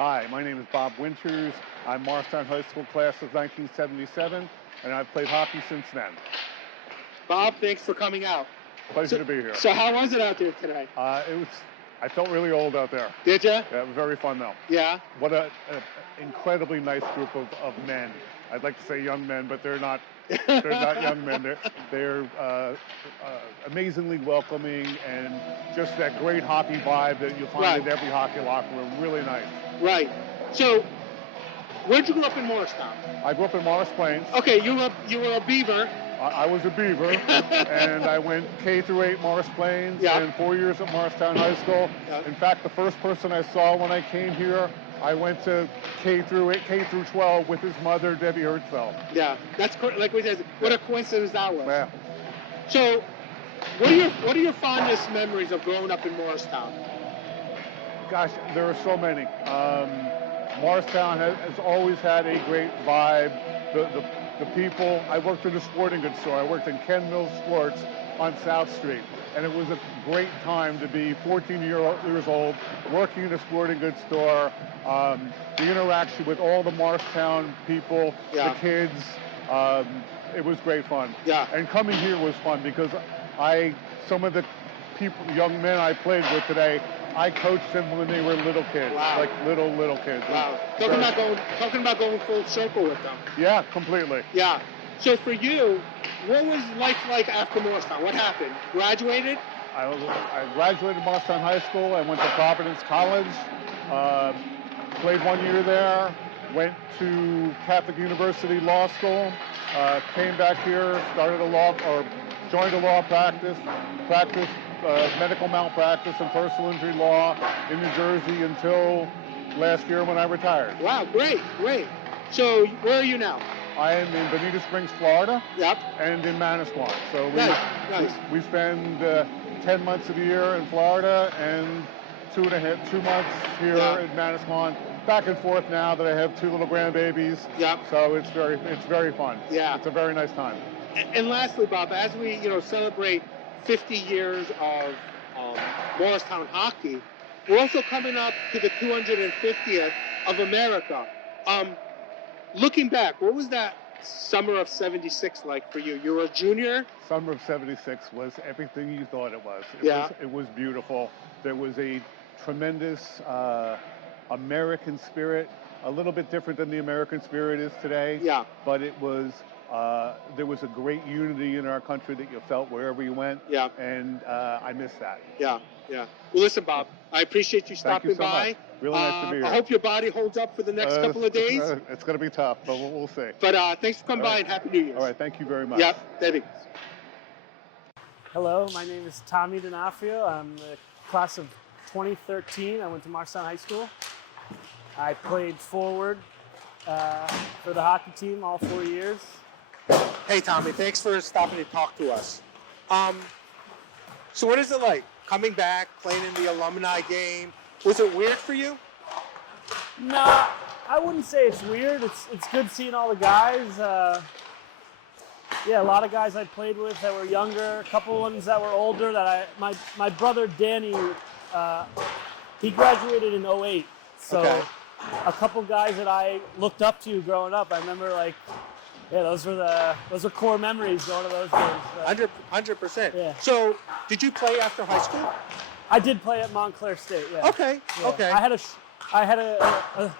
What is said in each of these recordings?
Hi, my name is Bob Winters. I'm Morristown High School class of 1977, and I've played hockey since then. Bob, thanks for coming out. Pleasure to be here. So how was it out there today? I felt really old out there. Did you? Yeah, it was very fun though. Yeah. What a incredibly nice group of men. I'd like to say young men, but they're not. They're not young men. They're amazingly welcoming, and just that great hockey vibe that you find in every hockey locker room. Really nice. Right. So, where'd you grow up in Morristown? I grew up in Morris Plains. Okay, you were a Beaver. I was a Beaver, and I went K through 8 Morris Plains, and 4 years at Morristown High School. Yeah. In fact, the first person I saw when I came here, I went to K through 12 with his mother, Debbie Hertzfeld. Yeah, that's like we said. What a coincidence that was. Yeah. So, what are your fondest memories of growing up in Morristown? Gosh, there are so many. Morristown has always had a great vibe. The people, I worked in a sporting goods store. I worked in Ken Mills Sports on South Street. And it was a great time to be 14 years old, working in a sporting goods store, the interaction with all the Morristown people, the kids. It was great fun. Yeah. And coming here was fun because some of the young men I played with today, I coached them when they were little kids, like little kids. Wow. Talking about going full circle with them. Yeah, completely. Yeah. So for you, what was life like after Morristown? What happened? Graduated? I graduated Morristown High School. I went to Providence College, played 1 year there, went to Catholic University Law School, came back here, joined a law practice, practiced medical malpractice and personal injury law in New Jersey until last year when I retired. Wow, great. So where are you now? I am in Bonita Springs, Florida. Yep. And in Manasquan. So nice. We spend 10 months of the year in Florida and 2 months here in Manasquan. Back and forth now that I have 2 little grandbabies. Yep. So it's very fun. Yeah. It's a very nice time. And lastly, Bob, as we celebrate 50 years of Morristown hockey, we're also coming up to the 250th of America. Looking back, what was that summer of '76 like for you? You were a junior? Summer of '76 was everything you thought it was. It was beautiful. There was a tremendous American spirit, a little bit different than the American spirit is today. Yeah. But it was there was a great unity in our country that you felt wherever you went. Yeah. And I miss that. Yeah. Well, listen, Bob, I appreciate you stopping by. Much. Really nice to be here. I hope your body holds up for the next couple of days. It's going to be tough, but we'll see. But thanks for coming by and Happy New Year. All right, thank you very much. Yep, Debbie. Hello, my name is Tommy D'Onofrio. I'm the class of 2013. I went to Morristown High School. I played forward for the hockey team all 4 years. Hey, Tommy, thanks for stopping to talk to us. So what is it like coming back, playing in the alumni game? Was it weird for you? No, I wouldn't say it's weird. It's good seeing all the guys. A lot of guys I played with that were younger, a couple ones that were older. My brother Danny, he graduated in '08, so a couple guys that I looked up to growing up. I remember those were core memories going to those games. 100%. Yeah. So, did you play after high school? I did play at Montclair State. Yeah. Okay. Yeah. Okay. I had a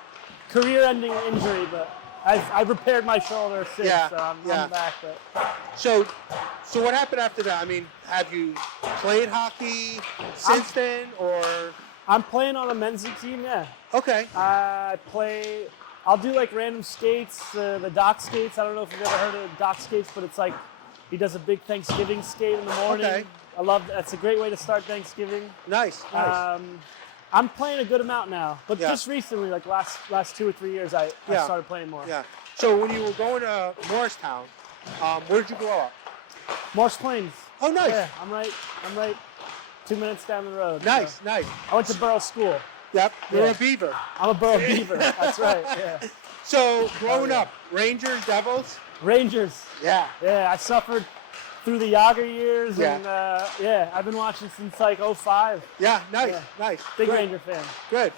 career-ending injury, but I repaired my shoulder since, so I'm back. But. So what happened after that? I mean, have you played hockey since then, or? I'm playing on a men's team. Yeah. Okay. I'll do like random skates, the dock skates. I don't know if you've ever heard of dock skates, but it's like he does a big Thanksgiving skate in the morning. Okay. I love that. That's a great way to start Thanksgiving. Nice. I'm playing a good amount now, but just recently, like last 2 or 3 years, I started playing more. Yeah. So when you were going to Morristown, where did you grow up? Morris Plains. Oh, nice. Yeah, I'm right 2 minutes down the road. Nice, so. nice. I went to Borough School. Yep. You're a Beaver. I'm a Borough Beaver. That's right. Yeah. So growing up, Rangers, Devils. Rangers. Yeah. Yeah, I suffered through the Yager years, and I've been watching since like '05. Yeah, nice, nice. Big Ranger fan. Good.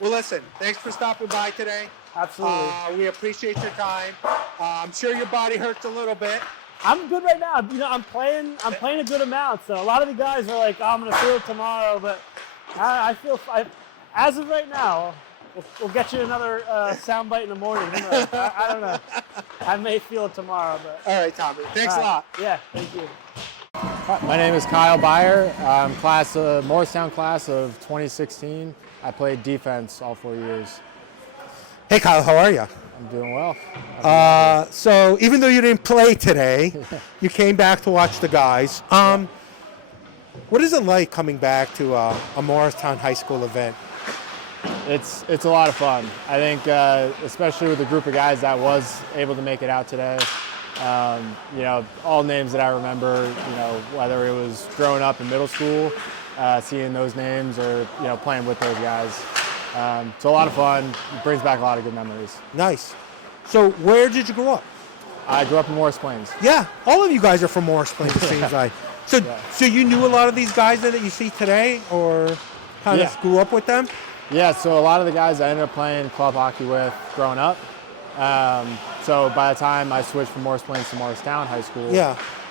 Well, listen, thanks for stopping by today. Absolutely. We appreciate your time. I'm sure your body hurts a little bit. I'm good right now. You know, I'm playing a good amount. So a lot of the guys are like, oh, I'm gonna feel it tomorrow, but I feel as of right now, we'll get you another soundbite in the morning. I don't know. I may feel it tomorrow, but. All right, Tommy. Thanks a lot. Yeah, thank you. My name is Kyle Byer. I'm Morristown class of 2016. I played defense all 4 years. Hey, Kyle, how are you? I'm doing well. So even though you didn't play today, you came back to watch the guys. What is it like coming back to a Morristown High School event? It's a lot of fun. I think, especially with the group of guys that was able to make it out today. You know, all names that I remember. You know, whether it was growing up in middle school, seeing those names, or playing with those guys. It's a lot of fun. It brings back a lot of good memories. Nice. So where did you grow up? I grew up in Morris Plains. Yeah, all of you guys are from Morris Plains, it seems like. So, so you knew a lot of these guys that you see today, or kind of grew up with them? Yeah, so a lot of the guys I ended up playing club hockey with growing up. So by the time I switched from Morris Plains to Morristown High School,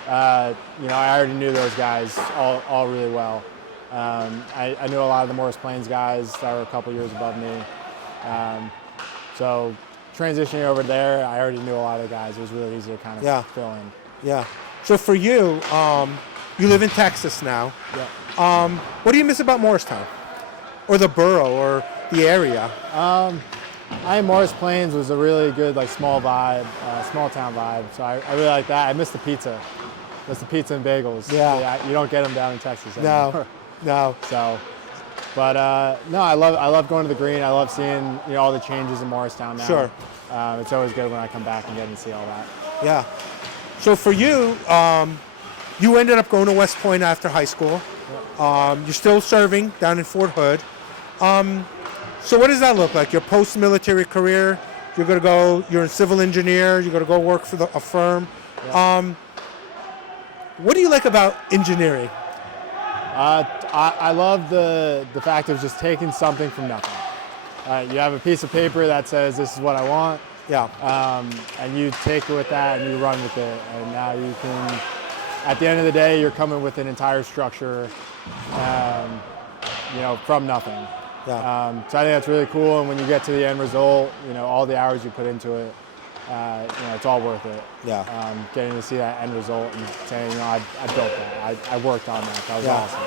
I already knew those guys all really well. I knew a lot of the Morris Plains guys that were a couple years above me. So transitioning over there, I already knew a lot of the guys. It was really easy to kind of fill in. Yeah. So for you, you live in Texas now. Yeah. What do you miss about Morristown? Or the borough, or the area? Morris Plains was a really good, small vibe, small town vibe. So I really like that. I miss the pizza. Miss the pizza and bagels. Yeah. You don't get them down in Texas anymore. No. So, but no, I love going to the green. I love seeing all the changes in Morristown now. Sure. It's always good when I come back and get to see all that. Yeah. So for you, you ended up going to West Point after high school. Yep. You're still serving down in Fort Hood. So what does that look like? Your post-military career, you're a civil engineer, you're going to go work for a firm. Yep. What do you like about engineering? I love the fact of just taking something from nothing. You have a piece of paper that says this is what I want. Yeah. And you take it with that and you run with it. And now you can, at the end of the day, you're coming with an entire structure, from nothing. Yeah. So I think that's really cool. And when you get to the end result, all the hours you put into it, it's all worth it. Yeah. Getting to see that end result and saying, I built that. I worked on that. That was awesome.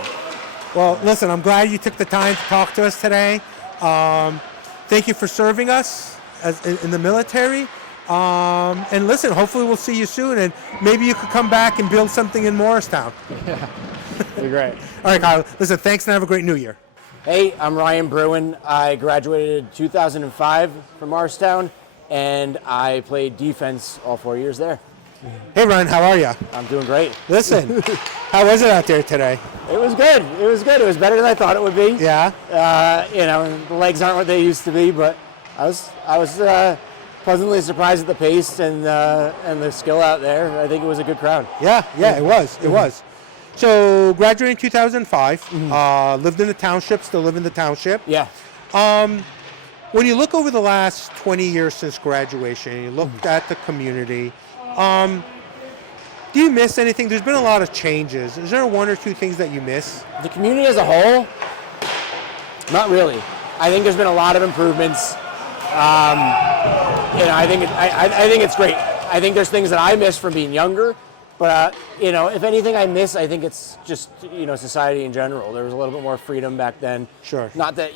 Well, listen, I'm glad you took the time to talk to us today. Thank you for serving us in the military. And listen, hopefully we'll see you soon, and maybe you could come back and build something in Morristown. Yeah, it'd be great. All right, Kyle. Listen, thanks and have a great New Year. Hey, I'm Ryan Bruin. I graduated in 2005 from Morristown, and I played defense all 4 years there. Hey, Ryan, how are you? I'm doing great. Listen, how was it out there today? It was good. It was good. It was better than I thought it would be. Yeah. The legs aren't what they used to be, but I was pleasantly surprised at the pace and the skill out there. I think it was a good crowd. Yeah, it was. It was. So, graduated in 2005, lived in the township, still live in the township. Yeah. When you look over the last 20 years since graduation, you look at the community, do you miss anything? There's been a lot of changes. Is there one or two things that you miss? The community as a whole, not really. I think there's been a lot of improvements. I think it's great. I think there's things that I miss from being younger. But, if anything I miss, I think it's just, society in general. There was a little bit more freedom back then. Sure. Not that,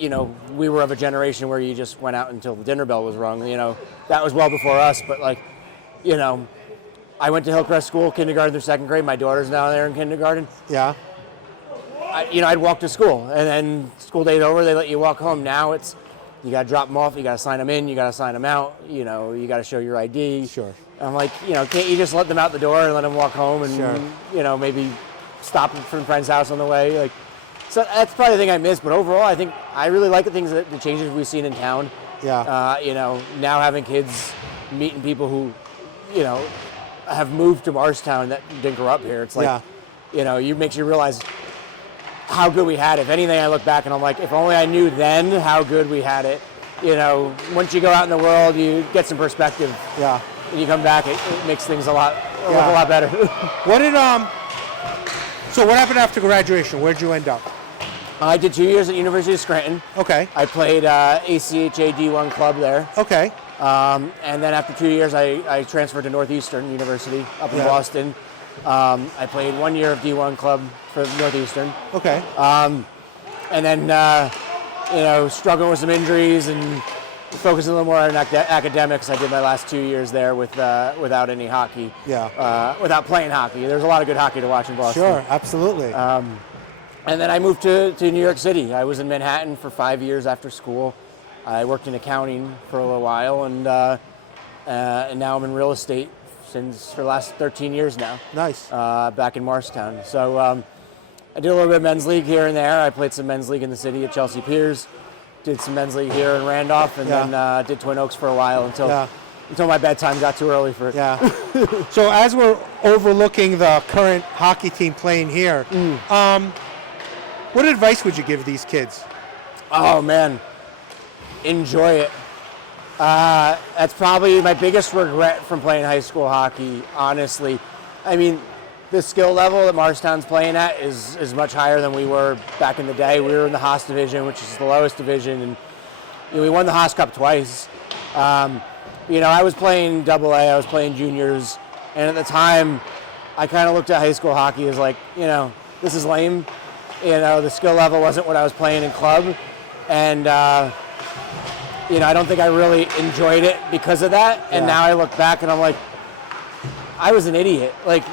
we were of a generation where you just went out until the dinner bell was rung. That was well before us. But, I went to Hillcrest School, kindergarten through second grade. My daughter's now there in kindergarten. Yeah. I'd walk to school. And then school day's over, they let you walk home. Now it's, you got to drop them off, you got to sign them in, you got to sign them out. You got to show your ID. Sure. I'm like, can't you just let them out the door and let them walk home and, sure. Maybe stop from a friend's house on the way? So that's probably the thing I miss. But overall, I think I really like the changes we've seen in town. Yeah. Now having kids, meeting people who, have moved to Morristown that didn't grow up here. It's like, it makes you realize how good we had it. If anything, I look back and I'm like, if only I knew then how good we had it. You know, once you go out in the world, you get some perspective. Yeah. And you come back, it makes things look a lot better. What did So what happened after graduation? Where'd you end up? I did 2 years at University of Scranton. Okay. I played ACHA D1 club there. Okay. And then after 2 years, I transferred to Northeastern University up in Boston. I played 1 year of D1 club for Northeastern. Okay. And then, you know, struggling with some injuries and focusing a little more on academics. I did my last 2 years there without any hockey. Yeah. Without playing hockey. There's a lot of good hockey to watch in Boston. Sure, absolutely. And then I moved to New York City. I was in Manhattan for 5 years after school. I worked in accounting for a little while, and now I'm in real estate for the last 13 years now. Nice. Back in Morristown. So I did a little bit of men's league here and there. I played some men's league in the city at Chelsea Piers. Did some men's league here in Randolph, and then did Twin Oaks for a while until my bedtime got too early for it. Yeah. So as we're overlooking the current hockey team playing here, what advice would you give these kids? Oh man, enjoy it. That's probably my biggest regret from playing high school hockey, honestly. I mean, the skill level that Morristown's playing at is much higher than we were back in the day. We were in the Haas division, which is the lowest division, and you know, we won the Haas Cup twice. You know, I was playing AA, I was playing juniors, and at the time, I kind of looked at high school hockey as like, you know, this is lame. You know, the skill level wasn't what I was playing in club, and you know, I don't think I really enjoyed it because of that. And now I look back and I'm like, I was an idiot. Like,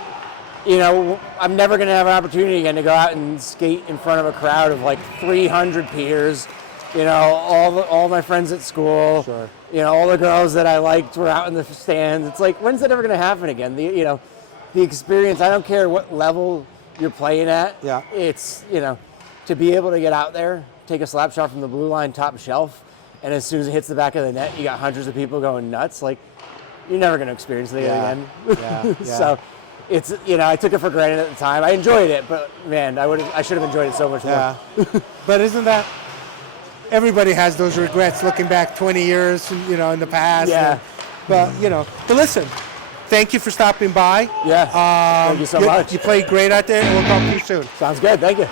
you know, I'm never going to have an opportunity again to go out and skate in front of a crowd of like 300 peers. You know, all my friends at school. Sure. You know, all the girls that I liked were out in the stands. It's like, when's that ever going to happen again? You know, the experience. I don't care what level you're playing at. Yeah. It's, you know, to be able to get out there, take a slap shot from the blue line, top shelf, and as soon as it hits the back of the net, you got hundreds of people going nuts. Like, you're never going to experience it again. Yeah. So, it's, you know, I took it for granted at the time. I enjoyed it, but man, I should have enjoyed it so much more. But isn't that, everybody has those regrets looking back 20 years, you know, in the past. Yeah. But, you know, but listen, thank you for stopping by. Yeah. Thank you so much. You played great out there, and we'll talk to you soon. Sounds good. Thank you.